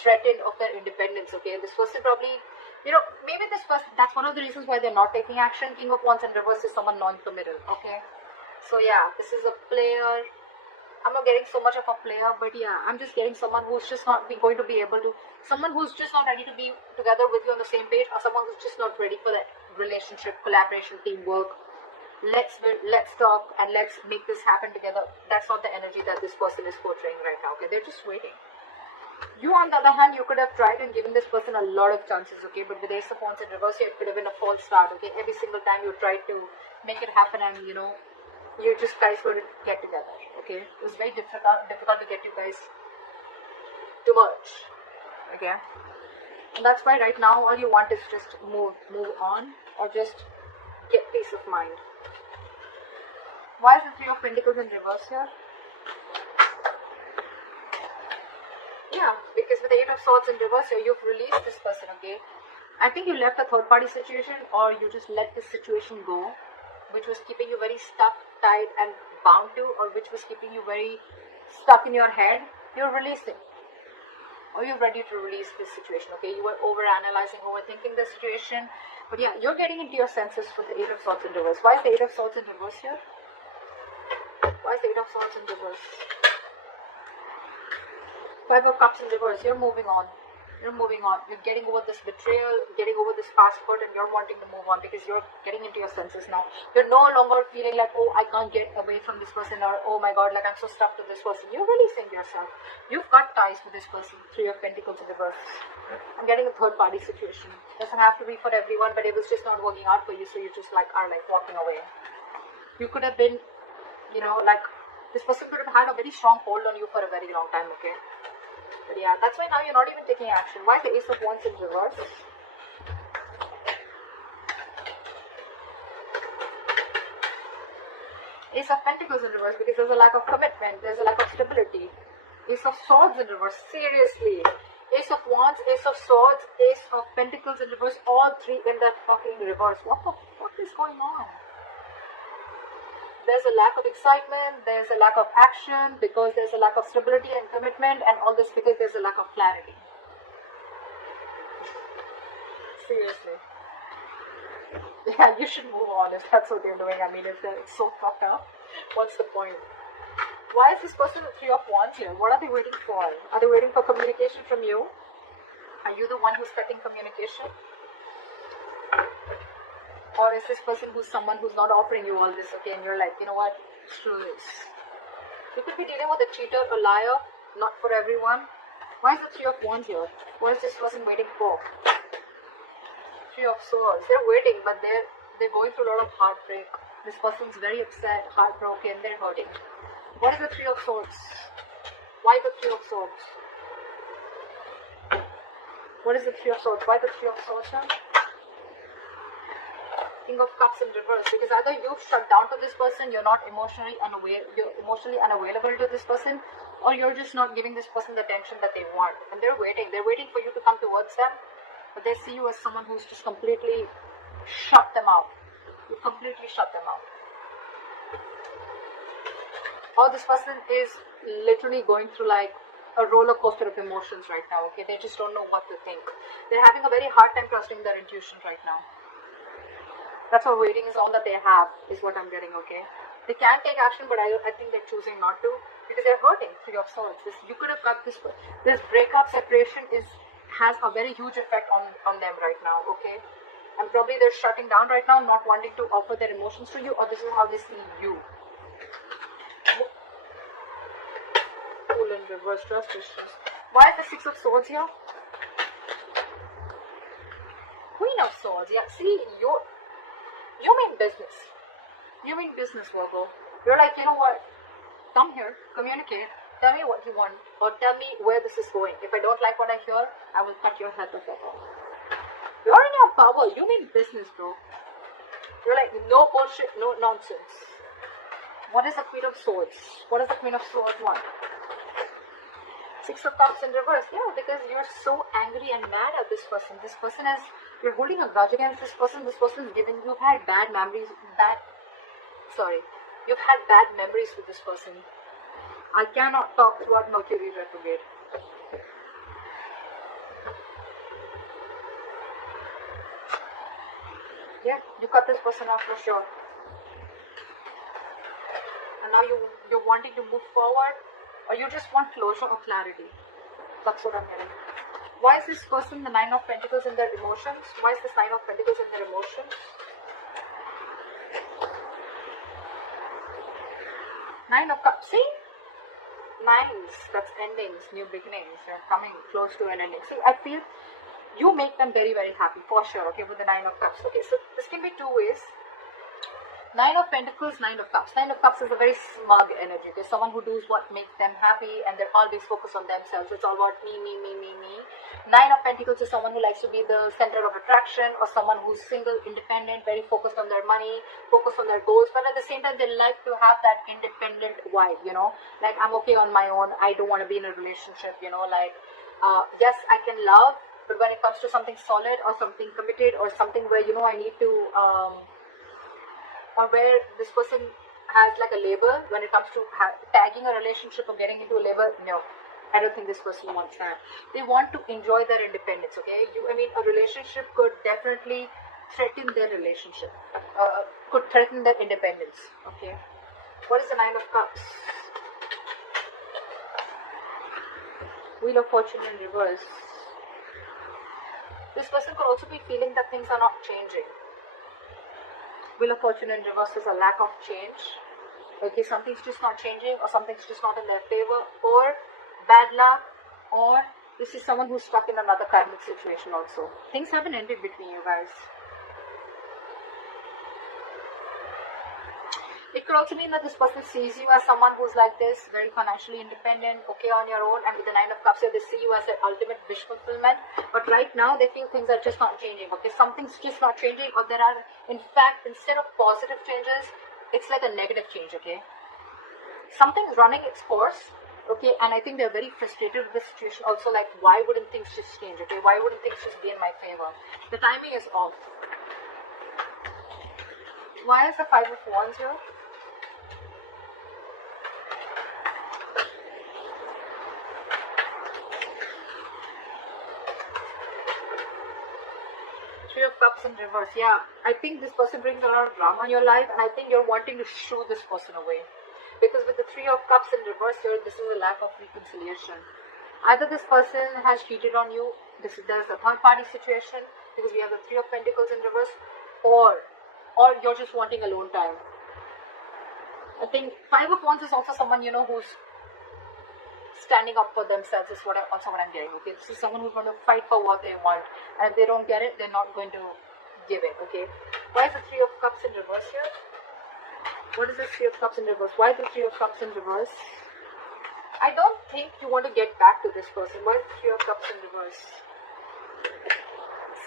threatened of their independence, okay? This person probably, you know, maybe this person, that's one of the reasons why they're not taking action. King of Wands in reverse is someone non-committal, okay? So yeah, this is a player. I'm not getting so much of a player, but yeah, I'm just getting someone who's just not going to be able to, someone who's just not ready to be together with you on the same page, or someone who's just not ready for that relationship, collaboration, teamwork. Let's talk and let's make this happen together. That's not the energy that this person is portraying right now, okay? They're just waiting. You, on the other hand, you could have tried and given this person a lot of chances, okay? But with Ace of Wands in reverse, it could have been a false start, okay? Every single time you tried to make it happen and, you know, you just guys couldn't get together, okay? It was very difficult to get you guys to merge, okay? And that's why right now all you want is just move on, or just get peace of mind. Why is the Three of Pentacles in reverse here? Yeah, because with the Eight of Swords in reverse here, you've released this person, okay? I think you left a third party situation, or you just let this situation go, which was keeping you very stuck, tied and bound to, or which was keeping you very stuck in your head. You're releasing, or you're ready to release this situation, okay? You were overanalyzing, overthinking the situation, but yeah, you're getting into your senses with the Eight of Swords in reverse. Why is the Eight of Swords in reverse here? Why is the Eight of Swords in reverse? Five of Cups in reverse. You're moving on. You're moving on. You're getting over this betrayal, getting over this past hurt, and you're wanting to move on because you're getting into your senses now. You're no longer feeling like, oh, I can't get away from this person, or oh my god, like I'm so stuck to this person. You're releasing yourself. You've got ties with this person. Three of Pentacles in reverse. I'm getting a third party situation. Doesn't have to be for everyone, but it was just not working out for you, so you just like are like walking away. You could have been, you know, like this person could have had a very strong hold on you for a very long time, okay? But yeah, that's why now you're not even taking action. Why the Ace of Wands in reverse? Ace of Pentacles in reverse, because there's a lack of commitment, there's a lack of stability. Ace of Swords in reverse, seriously. Ace of Wands, Ace of Swords, Ace of Pentacles in reverse, all three in that fucking reverse. What the fuck is going on? There's a lack of excitement, there's a lack of action, because there's a lack of stability and commitment, and all this because there's a lack of clarity. Seriously. Yeah, you should move on if that's what you're doing. I mean, if it's so fucked up, what's the point? Why is this person the Three of Wands here? What are they waiting for? Are they waiting for communication from you? Are you the one who's cutting communication? Or is this person who's someone who's not offering you all this, okay, and you're like, you know what, screw this. You could be dealing with a cheater, a liar, not for everyone. Why is the Three of Wands here? What is this person waiting for? Three of Swords. They're waiting, but they're going through a lot of heartbreak. This person's very upset, heartbroken, they're hurting. What is the Three of Swords? Why the Three of Swords? What is the Three of Swords? Why the Three of Swords here? King of Cups in reverse, because either you've shut down to this person, you're emotionally unavailable to this person, or you're just not giving this person the attention that they want, and they're waiting for you to come towards them, but they see you as someone who's just completely shut them out. You completely shut them out. Or this person is literally going through like a roller coaster of emotions right now, okay? They just don't know what to think. They're having a very hard time trusting their intuition right now. That's why waiting is all that they have, is what I'm getting, okay? They can take action, but I think they're choosing not to, because they're hurting. Three of Swords. You could have got this breakup, separation has a very huge effect on them right now, okay? And probably they're shutting down right now, not wanting to offer their emotions to you, or this is how they see you. Fool in reverse, trust issues. Why is the Six of Swords here? Queen of Swords, yeah, see, you mean business. You mean business, Virgo. You're like, you know what? Come here, communicate. Tell me what you want, or tell me where this is going. If I don't like what I hear, I will cut your head the fuck off. You're in your power. You mean business, bro. You're like, no bullshit, no nonsense. What is the Queen of Swords? What does the Queen of Swords want? Six of Cups in reverse. Yeah, because you're so angry and mad at this person. This person is, you're holding a grudge against this person. This person is giving, you've had bad memories, you've had bad memories with this person. I cannot talk throughout Mercury retrograde. Yeah, you cut this person off for sure. And now you're wanting to move forward, or you just want closure or clarity. That's what I'm getting. Why is this person the Nine of Pentacles in their emotions? Why is this Nine of Pentacles in their emotions? Nine of Cups. See? Nines. That's endings, new beginnings. You're coming close to an ending. See, I feel you make them very, very happy for sure. Okay, with the Nine of Cups. Okay, so this can be two ways. Nine of Pentacles, Nine of Cups. Nine of Cups is a very smug energy. There's someone who does what makes them happy and they're always focused on themselves. It's all about me, me, me, me, me. Nine of Pentacles is someone who likes to be the center of attraction, or someone who's single, independent, very focused on their money, focused on their goals, but at the same time they like to have that independent vibe, you know. Like, I'm okay on my own. I don't want to be in a relationship, you know. Like, yes, I can love, but when it comes to something solid or something committed or something where, you know, I need to... or where this person has like a label when it comes to tagging a relationship or getting into a label, no, I don't think this person wants that. They want to enjoy their independence, okay? I mean, a relationship could definitely threaten their relationship, could threaten their independence, okay? What is the Nine of Cups? Wheel of Fortune in reverse. This person could also be feeling that things are not changing. Wheel of Fortune in reverse is a lack of change. Okay, something's just not changing, or something's just not in their favor, or bad luck, or this is someone who's stuck in another karmic situation also. Things haven't ended between you guys. It could also mean that this person sees you as someone who's like this, very financially independent, okay on your own, and with the Nine of Cups here, they see you as their ultimate wish fulfillment. But right now, they feel things are just not changing, okay? Something's just not changing, or there are, in fact, instead of positive changes, it's like a negative change, okay? Something's running its course, okay? And I think they're very frustrated with the situation. Also, like, why wouldn't things just change, okay? Why wouldn't things just be in my favor? The timing is off. Why is the Five of Wands here? Three of Cups in reverse. Yeah, I think this person brings a lot of drama in your life, and I think you're wanting to shoo this person away. Because with the Three of Cups in reverse here, this is a lack of reconciliation. Either this person has cheated on you, there's a third party situation, because we have the Three of Pentacles in reverse, or you're just wanting alone time. I think Five of Wands is also someone, you know, who's standing up for themselves is also what I'm getting, okay? This is someone who's going to fight for what they want, and if they don't get it, they're not going to give it, okay? Why is the Three of Cups in reverse here? What is the Three of Cups in reverse? Why the Three of Cups in reverse? I don't think you want to get back to this person. Why is the Three of Cups in reverse?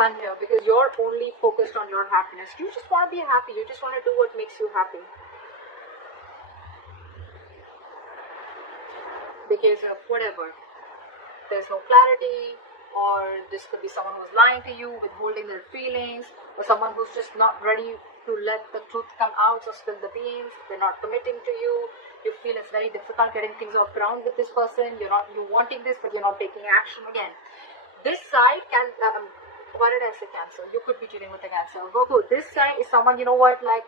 Sun here, because you're only focused on your happiness. You just want to be happy. You just want to do what makes you happy. Because of whatever, there's no clarity, or this could be someone who's lying to you, withholding their feelings, or someone who's just not ready to let the truth come out, so spill the beans. They're not committing to you. You feel it's very difficult getting things off ground with this person. You're wanting this, but you're not taking action. Again, this side can why did I say Cancer? You could be dealing with a Cancer. Virgo, this side is someone, you know what, like,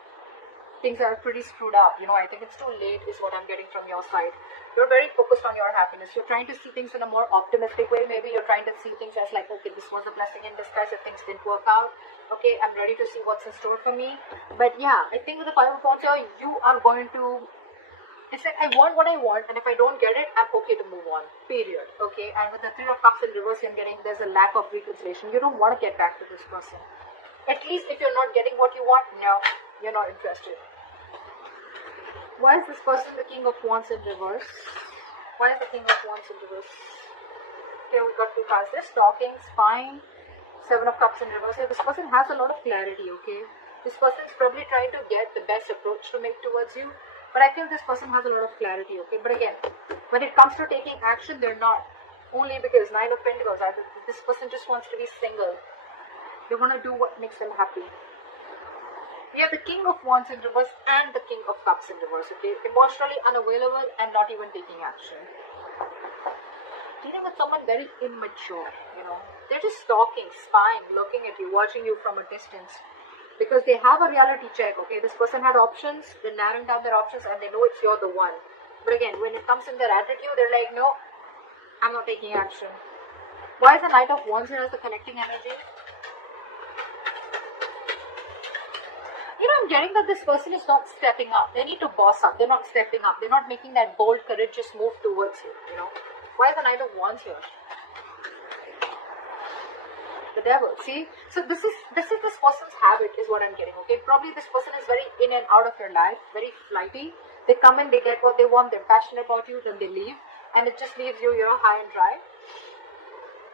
things are pretty screwed up. You know, I think it's too late is what I'm getting from your side. You're very focused on your happiness. You're trying to see things in a more optimistic way. Maybe you're trying to see things as like, okay, this was a blessing in disguise if things didn't work out. Okay, I'm ready to see what's in store for me. But yeah, I think with the Five of Wands here, you are going to... It's like, I want what I want, and if I don't get it, I'm okay to move on. Period. Okay, and with the Three of Cups in reverse, I'm getting there's a lack of reconciliation. You don't want to get back to this person. At least if you're not getting what you want, no, you're not interested. Why is this person the King of Wands in reverse? Why is the King of Wands in reverse? Okay, we got two cards. This talking is fine. Seven of Cups in reverse. This person has a lot of clarity, okay? This person is probably trying to get the best approach to make towards you. But I feel this person has a lot of clarity, okay? But again, when it comes to taking action, they're not. Only because Nine of Pentacles, this person just wants to be single. They want to do what makes them happy. We have the King of Wands in reverse and the King of Cups in reverse, okay? Emotionally unavailable and not even taking action. Dealing with someone very immature, you know. They're just stalking, spying, looking at you, watching you from a distance. because they have a reality check. Okay, this person had options, they're narrowing down their options, and they know it's you're the one. But again, when it comes in their attitude, they're like, no, I'm not taking action. Why is the Knight of Wands here as the connecting energy? I'm getting that this person is not stepping up. They need to boss up. They're not stepping up. They're not making that bold, courageous move towards you. Why is the Knight of Wands here? The Devil. See, so this is this person's habit, is what I'm getting. Okay, probably this person is very in and out of your life, very flighty. They come in, they get what they want, they're passionate about you, then they leave, and it just leaves you, high and dry.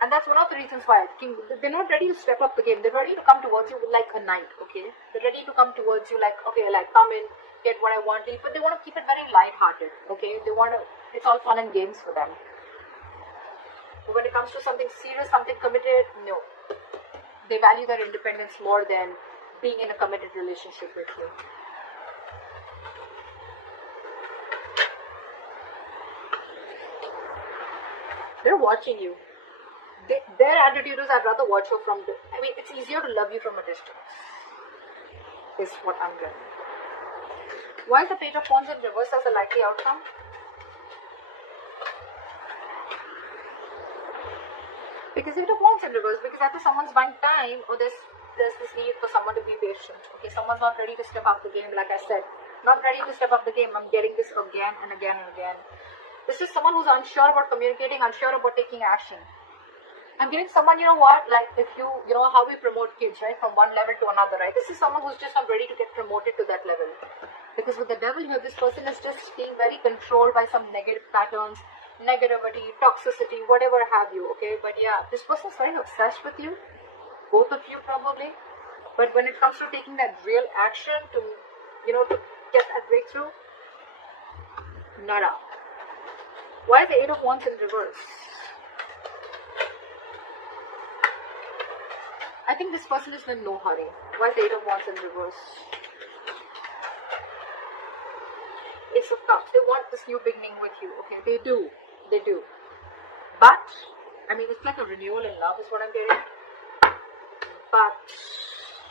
And that's one of the reasons why they're not ready to step up the game. They're ready to come towards you like a knight, okay? They're ready to come towards you like, okay, like come in, get what I want, leave. But they want to keep it very light-hearted, okay? It's all fun and games for them. But when it comes to something serious, something committed, no. They value their independence more than being in a committed relationship with you. They're watching you. Their attitude is, I'd rather watch you from it's easier to love you from a distance, is what I'm getting. Why is the Page of Wands in reverse as a likely outcome? Because Page of Wands in reverse, because either someone's buying time, or there's this need for someone to be patient. Okay, someone's not ready to step up the game, like I said. Not ready to step up the game. I'm getting this again and again and again. This is someone who's unsure about communicating, unsure about taking action. I'm getting someone, like if how we promote kids, right, from one level to another, right? This is someone who's just not ready to get promoted to that level. Because with the Devil here, this person is just being very controlled by some negative patterns, negativity, toxicity, whatever have you, okay? But yeah, this person's very obsessed with you, both of you probably. But when it comes to taking that real action to get that breakthrough, nada. Why is the Eight of Wands in reverse? I think this person is in no hurry. Why is the Eight of Wands in reverse? Ace of Cups. They want this new beginning with you. Okay, they do. But, it's like a renewal in love is what I'm getting. But,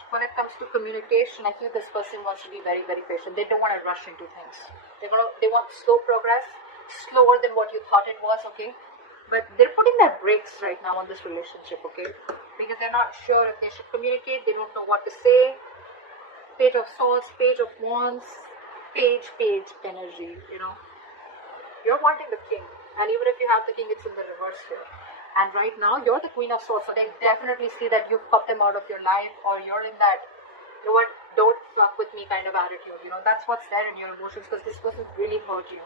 when it comes to communication, I feel this person wants to be very, very patient. They don't want to rush into things. They want slow progress, slower than what you thought it was, okay? But they're putting their brakes right now on this relationship, okay? Because they're not sure if they should communicate. They don't know what to say. Page of Swords, Page of Wands, Page energy, You're wanting the King. And even if you have the King, it's in the reverse here. And right now, you're the Queen of Swords. So they definitely see that you've cut them out of your life, or you're in that, don't fuck with me kind of attitude. That's what's there in your emotions, because this person really hurt you.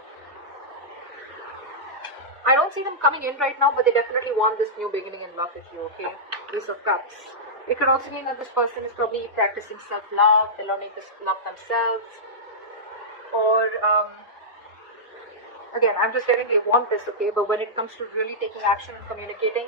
I don't see them coming in right now, but they definitely want this new beginning in love with you, okay? Ace of Cups. It could also mean that this person is probably practicing self-love. They're learning to love themselves. Or, again, I'm just getting they want this, okay? But when it comes to really taking action and communicating,